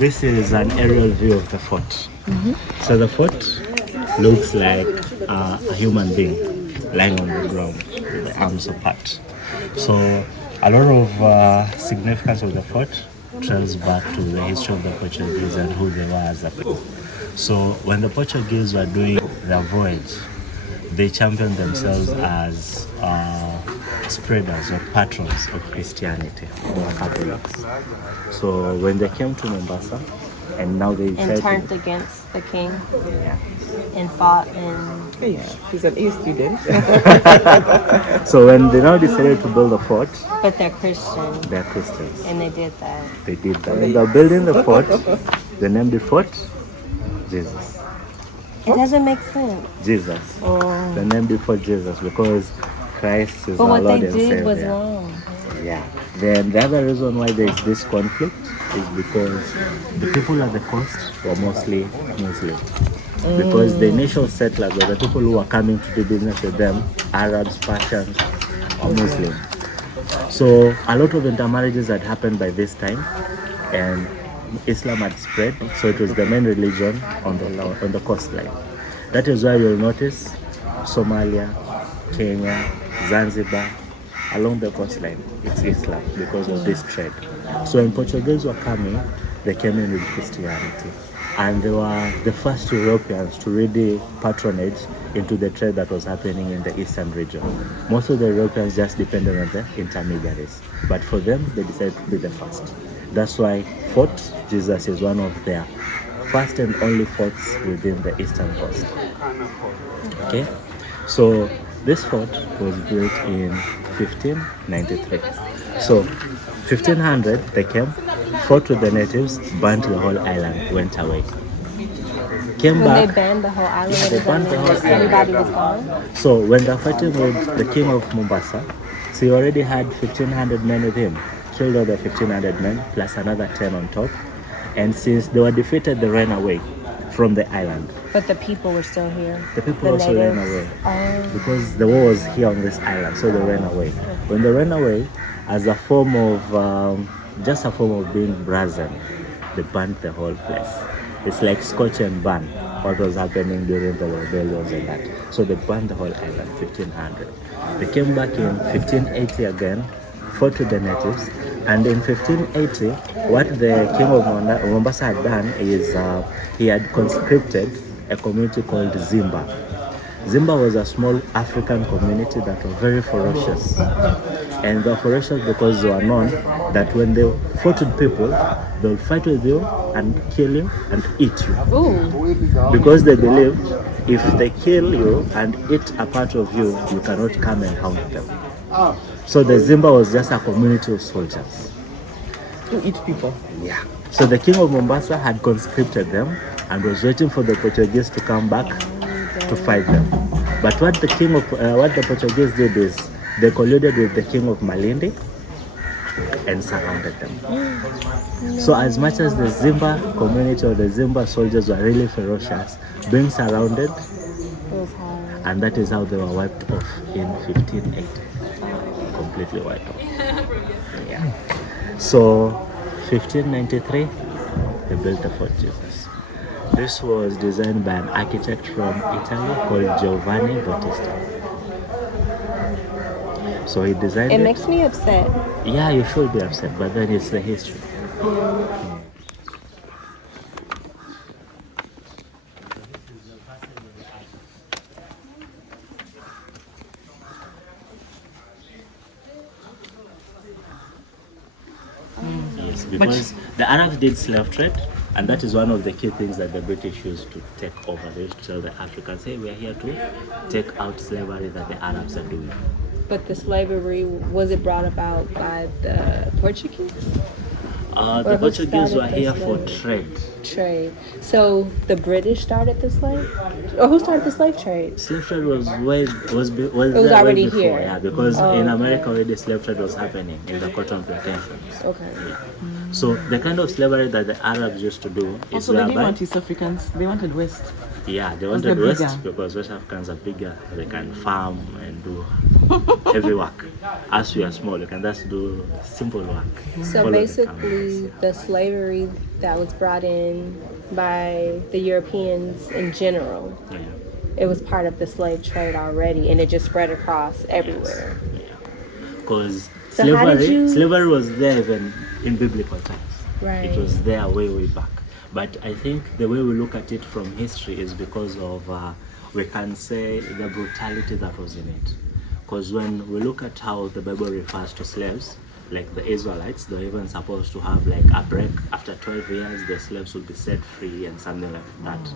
This is an aerial view of the fort. So the fort looks like a human being lying on the ground with the arms apart. So a lot of significance of the fort traces back to the history of the Portuguese and who they were as a people. So when the Portuguese were doing their voyage, they championed themselves as spreaders or patrons of Christianity or Catholics. So when they came to Mombasa, and now they turned against the king. Yeah. And fought and... Yeah, he's an A student. So when they now decided to build a fort... But they're Christian. They're Christians. And they did that. They did that. When they're building the fort, they named the fort Jesus. It doesn't make sense. Jesus. Oh. They named it fort Jesus because Christ is but our what Lord they and did Savior. was wrong. Yeah. Then the other reason why there is this conflict is because the people at the coast were mostly Muslim. Because the initial settlers were the people who were coming to do business with them, Arabs, Persians, or Muslim. So a lot of intermarriages had happened by this time, and Islam had spread. So it was the main religion on the coastline. That is why you'll notice Somalia, Kenya, Zanzibar, along the coastline, it's Islam because of this trade. So when Portuguese were coming, they came in with Christianity. And they were the first Europeans to really patronage into the trade that was happening in the eastern region. Most of the Europeans just depended on the intermediaries. But for them, they decided to be the first. That's why Fort Jesus is one of their first and only forts within the eastern coast. Okay? So this fort was built in 1593. So 1500 they came, fought with the natives, burnt the whole island, went away. Came when back. They banned the whole island. Yeah, they banned the whole island. Everybody was gone. So when they're fighting with the king of Mombasa, so he already had 1500 men with him, killed all the 1500 men plus another 10 on top. And since they were defeated, they ran away from the island. But the people were still here. The people also ran away because the war was here on this island, so they ran away. When they ran away, as a form of just a form of being brazen, they burnt the whole place. It's like scorch and burn, what was happening during the rebellions and that. So they burned the whole island, 1500. They came back in 1580 again, fought with the natives, and in 1580, what the king of Mombasa had done is he had conscripted a community called Zimba. Zimba was a small African community that were very ferocious. And they were ferocious because they were known that when they fought with people, they will fight with you and kill you and eat you. Ooh. Because they believed if they kill you and eat a part of you, you cannot come and haunt them. So the Zimba was just a community of soldiers. To eat people. Yeah. So the king of Mombasa had conscripted them and was waiting for the Portuguese to come back to fight them. But what the Portuguese did is they colluded with the king of Malindi and surrounded them. So as much as the Zimba community or the Zimba soldiers were really ferocious, being surrounded, and that is how they were wiped off in 1580. Completely wiped off. Yeah. So 1593, they built the Fort Jesus. This was designed by an architect from Italy called Giovanni Battista. So he designed it. It makes me upset. Yeah, you should be upset, but then it's the history. Yes, because the Arabs did slave trade, and that is one of the key things that the British used to take over. They used to tell the Africans, hey, we are here to take out slavery that the Arabs are doing. But the slavery, was it brought about by the Portuguese? The Portuguese were here for trade. Trade. So the British started the slave? Or who started the slave trade? Slave trade was already before, here. yeah, because in America already slave trade was happening in the cotton plantations. Okay. Yeah. So the kind of slavery that the Arabs used to do is Also, they didn't whereby, want East Africans. They wanted West. Yeah, they Was wanted they West bigger? because West Africans are bigger. They can farm and do heavy work. As we are small, you can just do simple work. So Follow the basically, camels. the slavery that was brought in by the Europeans in general, Yeah. it was part of the slave trade already, and it just spread across everywhere. Because So how did slavery you- was there even in biblical times. Right. It was there way back. But I think the way we look at it from history is because of, we can say, the brutality that was in it. Because when we look at how the Bible refers to slaves, like the Israelites, they were even supposed to have like a break after 12 years, the slaves would be set free and something like that.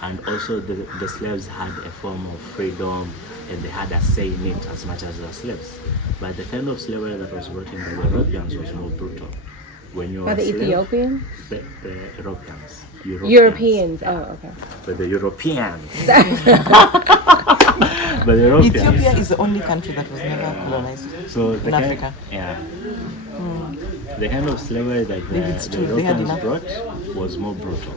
And also the slaves had a form of freedom and they had a say in it as much as the slaves. But the kind of slavery that was brought in by the Europeans was more brutal. When you By were the a slave, Ethiopians? the Europeans. Europeans. Yeah. Oh, okay. But the Europeans. But the Europeans. Ethiopia is the only country that was never colonized So the in kind, Africa. yeah. The kind of slavery that Maybe it's the true, they had Europeans enough. brought was more brutal.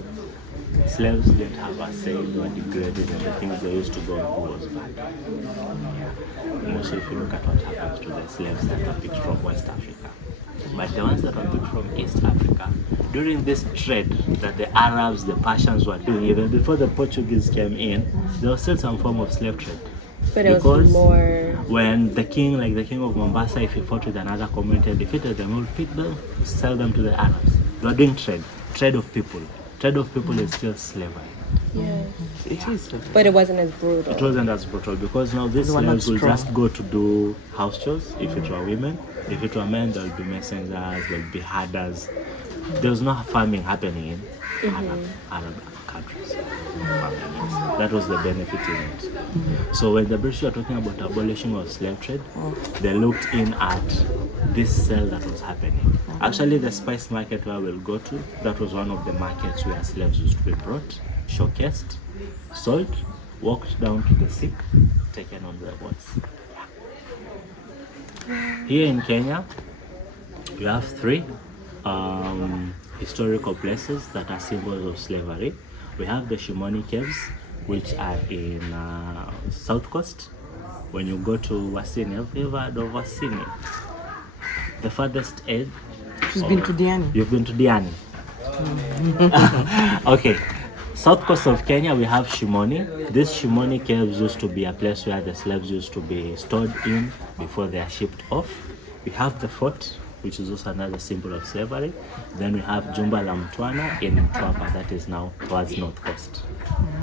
Slaves didn't have a say, they were degraded, and the things they used to go through was bad. Yeah. Mostly if you look at what happens to the slaves that were picked from West Africa. But the ones that were picked from East Africa, during this trade that the Arabs, the Persians were doing, even before the Portuguese came in, there was still some form of slave trade. But it was Because more. when the king, like the king of Mombasa, if he fought with another community and defeated them, he would pick them, sell them to the Arabs. They were doing trade of people. Trade of people is still slavery. Yeah. It is. But it wasn't as brutal. It wasn't as brutal because now these They were not slaves will strong. just go to do house chores. If it were women, if it were men, there will be messengers, there will be herders. There was no farming happening in Arab countries. That was the benefit in it. So when the British were talking about abolishing of slave trade, they looked in at this sale that was happening. Actually, the spice market where we'll go to, that was one of the markets where slaves used to be brought, showcased, sold, walked down to the sick, taken on the boats. Here in Kenya, we have three historical places that are symbols of slavery. We have the Shimoni Caves, which are in South Coast. When you go to Wasini, have you ever heard of Wasini? The farthest edge. She's been to Diani. You've been to Diani. Okay. South coast of Kenya, we have Shimoni. These Shimoni caves used to be a place where the slaves used to be stored in before they are shipped off. We have the fort, which is also another symbol of slavery. Then we have Jumba la Mtwana in Mtwapa, that is now towards North Coast.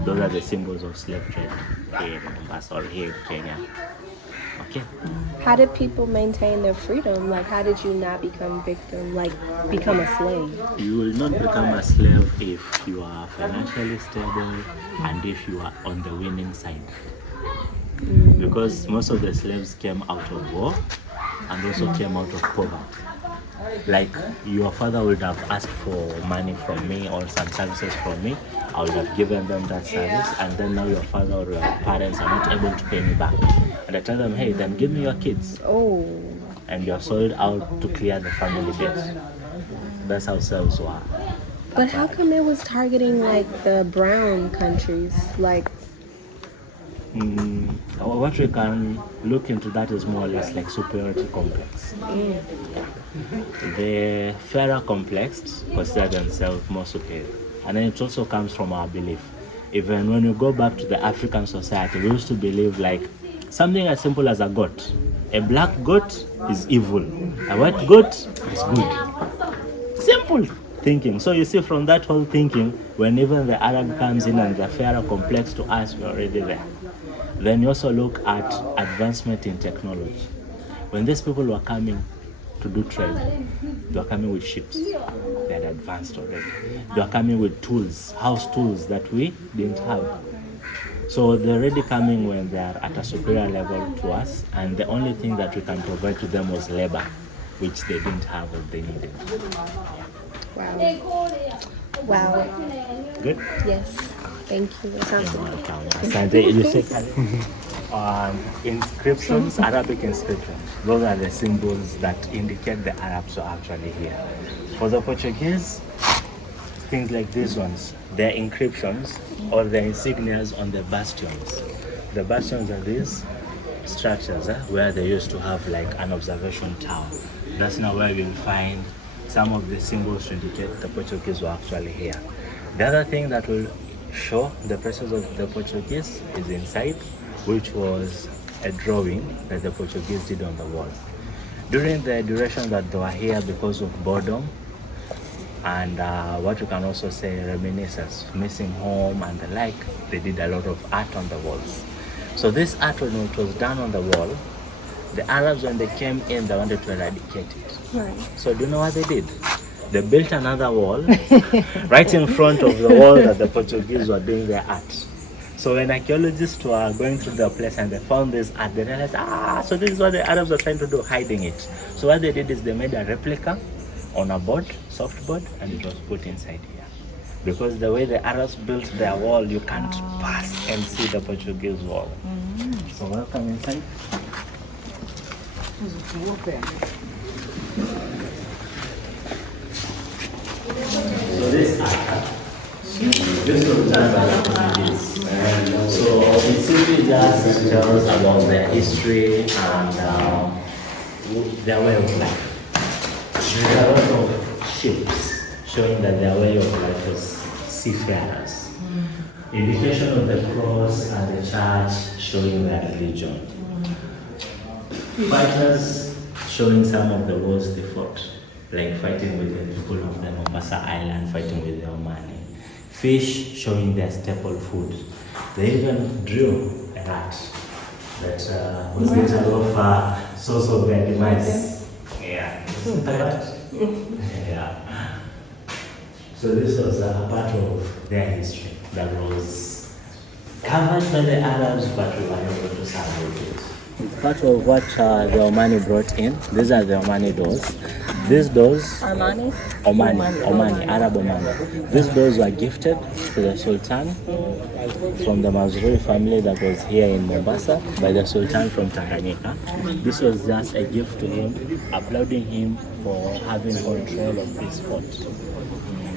Those are the symbols of slave trade here in Mombasa or here in Kenya. Okay. How did people maintain their freedom? Like, how did you not become victim, like, become a slave? You will not become a slave if you are financially stable and if you are on the winning side. Because most of the slaves came out of war and also came out of poverty. Like your father would have asked for money from me or some services from me, I would have given them that service, and then now your father or your parents are not able to pay me back. And I tell them, hey, then give me your kids. Oh. And you're sold out to clear the family debt. That's how slaves were. But how come it was targeting, like, the brown countries? Like, What we can look into that is more or less like superiority complex. The fairer complex consider themselves more superior. And then it also comes from our belief. Even when you go back to the African society, we used to believe like something as simple as a goat. A black goat is evil. A white goat is good. Simple thinking. So you see from that whole thinking, when even the Arab comes in and the fairer complex to us, we're already there. Then you also look at advancement in technology. When these people were coming to do trade, they were coming with ships. They had advanced already. They were coming with tools, house tools that we didn't have. So they're already coming when they're at a superior level to us, and the only thing that we can provide to them was labor, which they didn't have or they needed. wow. Wow. Good? Yes. Thank you. That sounds You're good. welcome. Asante. You say inscriptions, Arabic inscriptions. Those are the symbols that indicate the Arabs were actually here. For the Portuguese, things like these ones, they're inscriptions or they're insignias on the bastions. The bastions are these structures where they used to have like an observation tower. That's now where you'll find some of the symbols to indicate the Portuguese were actually here. The other thing that will show the presence of the Portuguese is inside, which was a drawing that the Portuguese did on the wall. During the duration that they were here because of boredom and what you can also say reminiscence, missing home and the like, they did a lot of art on the walls. So this art, when it was done on the wall, the Arabs, when they came in, they wanted to eradicate it. Right. So do you know what they did? They built another wall right in front of the wall that the Portuguese were doing their art. So when archaeologists were going through the place and they found this art, they realized, so this is what the Arabs were trying to do, hiding it. So what they did is they made a replica on a board, soft board, and it was put inside here. Because the way the Arabs built their wall, you can't pass and see the Portuguese wall. So welcome inside. So this art, this was done by the Portuguese. So it simply just tells about their history and their way of life. There are a lot of ships showing that their way of life was seafarers. Indication of the cross and the church showing their religion. Fighters showing some of the wars they fought, like fighting with the people of the Mombasa Island, fighting with the Omani. Fish showing their staple food. They even drew a rat that was later of source of their demise. Yeah. Yeah. So this was a part of their history that was covered by the Arabs, but we were able to survive it. It's part of what the Omani brought in. These are the Omani doors. These doors, Armani? Omani, Arab Omani. These doors were gifted to the Sultan from the Mazrui family that was here in Mombasa by the Sultan from Tanganyika. This was just a gift to him, applauding him for having control of this fort.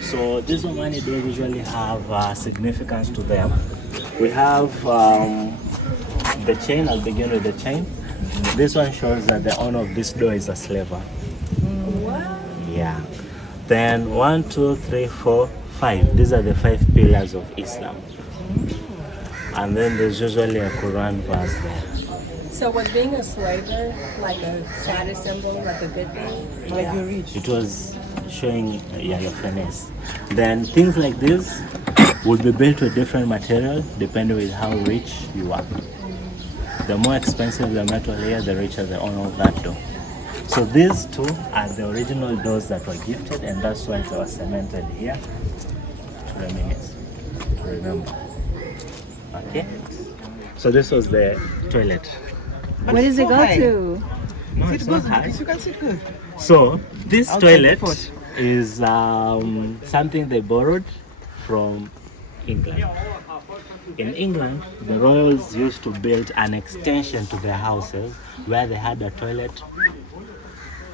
So these Omani doors usually have significance to them. We have the chain. I'll begin with the chain. This one shows that the owner of this door is a slaver. Yeah. Then 1, 2, 3, 4, 5. These are the 5 pillars of Islam. And then there's usually a Quran verse there. So was being a slaver like a status symbol, like a good thing? Like you're rich. It was showing your finesse. Then things like this would be built with different material depending with how rich you are. The more expensive the metal here, the richer the owner of that door. So these two are the original doors that were gifted, and that's why they were cemented here to reminisce, to remember. Okay? So this was the toilet. But Where it's does it so go high. to? No, It it's goes, not high. you can sit good. So this Outside the toilet fort. is something they borrowed from England. In England, the royals used to build an extension to their houses where they had a toilet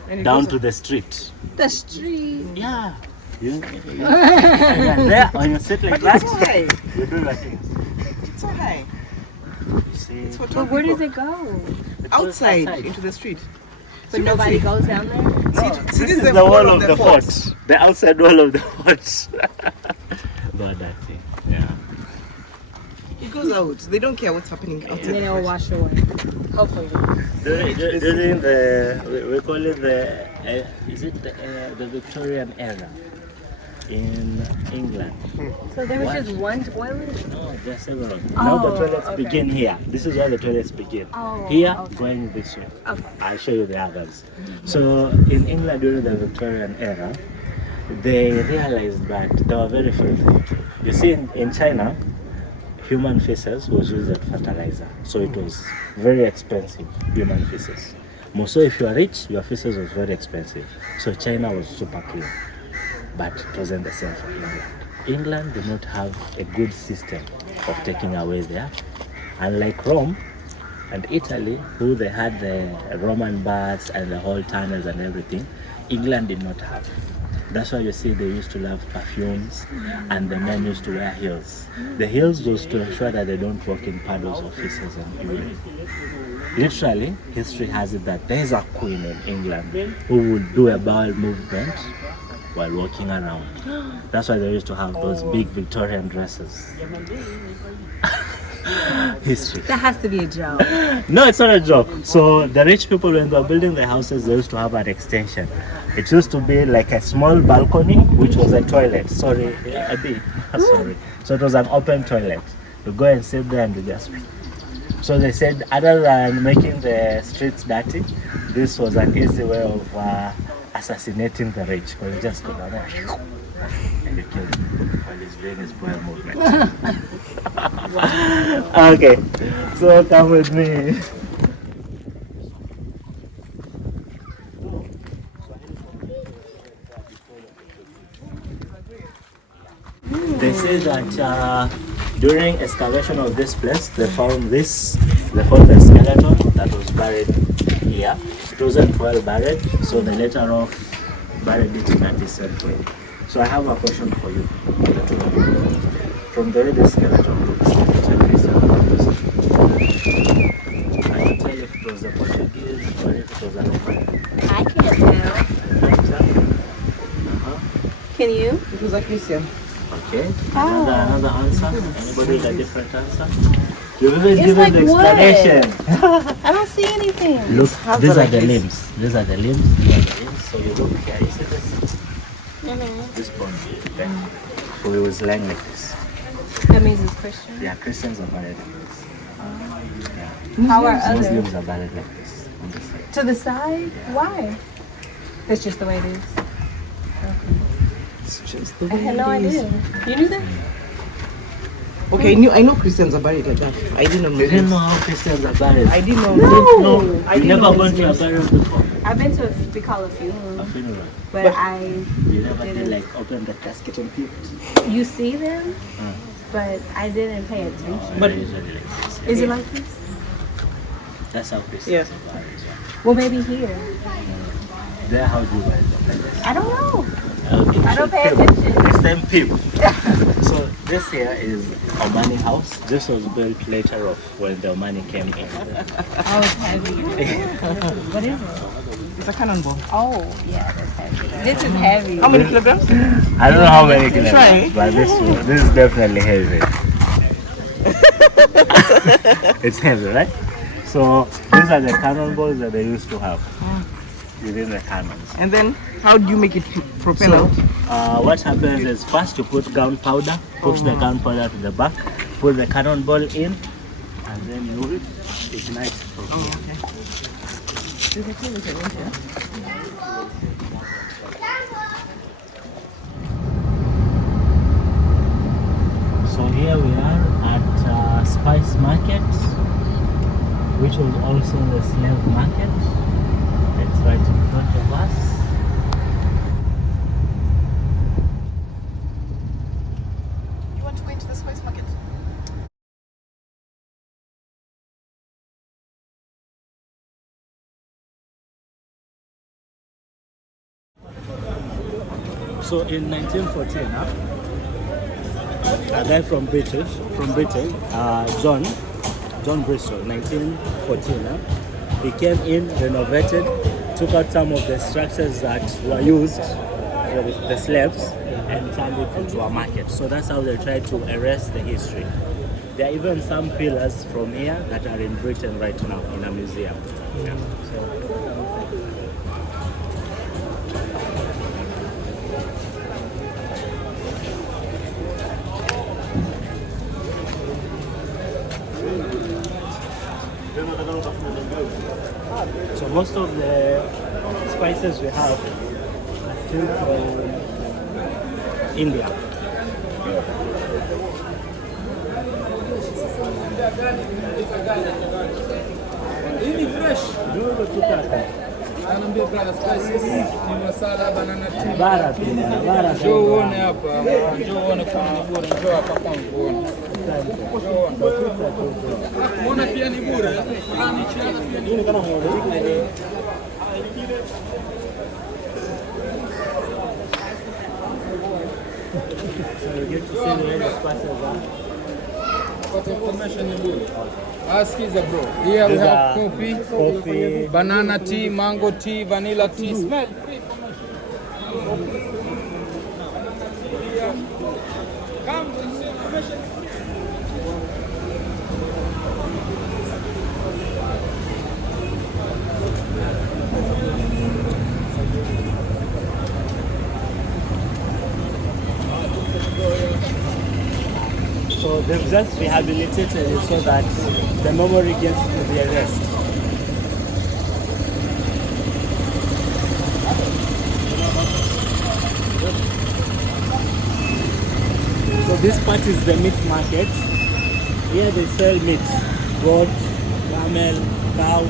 And it down goes to the street. The street. Yeah. And there, when you sit like But it's that, so high. you do that thing. It's so high. See, It's for tall But where people. does it go? it goes Outside into the street. But you can nobody see. goes down there? See, this is the wall of the fort. The outside wall of the fort. About that thing. Yeah. It goes out. They don't care what's happening outside. And then the it will fort. wash away. Hopefully. During we call it the Victorian era in England. So there was What? just one toilet? No, there are several. Now the toilets okay. begin here. This is where the toilets begin. Oh, Here, okay. going this way. Okay. I'll show you the others. So in England during the Victorian era, they realized that they were very filthy. You see, in China, human feces was used as fertilizer. So it was very expensive, human feces. So if you are rich, your feces was very expensive. So China was super clean. But it wasn't the same for England. England did not have a good system of taking away there. Unlike Rome and Italy, who they had the Roman baths and the whole tunnels and everything, England did not have. That's why you see they used to love perfumes, and the men used to wear heels. The heels was to ensure that they don't walk in puddles of feces and urine. Literally, history has it that there's a queen in England who would do a bowel movement while walking around. That's why they used to have those big Victorian dresses. History. That has to be a joke. No, it's not a joke. So the rich people, when they were building their houses, they used to have an extension. It used to be like a small balcony, which was a toilet. Sorry, sorry. So it was an open toilet. You go and sit there and you just. So they said, other than making the streets dirty, this was an easy way of assassinating the rich. Because you just go down there and you kill him while he's doing his bowel movement. Okay, so come with me. They say that during excavation of this place, they found the skeleton that was buried here. It wasn't well buried, so they later on buried it in a decent way. So I have a question for you. From the way the skeleton looks, can you tell if it was a Portuguese or if it was a local? I can't tell. Can you? It was a Christian. Okay. Another answer? Anybody with a different answer? You've even It's given like the wood. explanation. I don't see anything. Look, How's these that are like the this? limbs. These are the limbs. These are the limbs. So you look here. You see this? This bone. Okay. So it was lying like this. That means it's Christian. Yeah, Christians are buried like this. Yeah. How are others? Muslims are buried like this on this side. To the side? Why? That's just the way it is. It's just the I way had no it is. idea. You knew that? Okay, I know Christians are buried like that. I didn't know. You didn't know how Christians are buried? I didn't know. No. I You didn't never know gone to a Muslims. burial before? I've been to we call a funeral, A funeral. but You never did didn't. like open the casket and peep it? You see them, but I didn't pay attention. But- They're usually like this. Is it like this? That's how Christians Yeah. are buried. Yeah. Well, maybe here. There, how do you bury them? Like this? I don't know. Okay, I don't pay peep. attention. Next time, peep. So this here is Omani house. This was built later of when the Omani came in. Oh, it's heavy. What is it? It's a cannonball. Oh, yeah, that's heavy. This is heavy. How many kilograms? I don't know how many kilograms, Try. but this is definitely heavy. It's heavy, right? So these are the cannonballs that they used to have within the cannons. And then, how do you make it propel out? What happens is first you put gunpowder, push the gunpowder to the back, put the cannonball in, and then you ignite from here. So here we are at Spice Market, which was also the slave market. It's right in front of us. You want to go into the spice market? So in 1914, a guy from Britain, John Bristol, 1914, he came in, renovated, took out some of the structures that were used for the slaves and turned it into a market. So that's how they tried to erase the history. There are even some pillars from here that are in Britain right now in a museum. Yeah. So most of the spices we have are still from India. Ili fresh. Anaambia brother spices, masala, banana tea. Bara, Njoo uone hapa, njoo uone kama ni bure, njoo hapa kwangu uone. Njoo uone. Uone pia ni bure. Fulani chana pia ni bure. So you get to see where the spices are. What information you do? Ask is bro. Here we These have are coffee. banana tea, mango tea, vanilla tea. Smell. Come, this information. So they've just rehabilitated it so that the memory gets to the rest. So this part is the meat market. Here they sell meat, goat, camel, cow,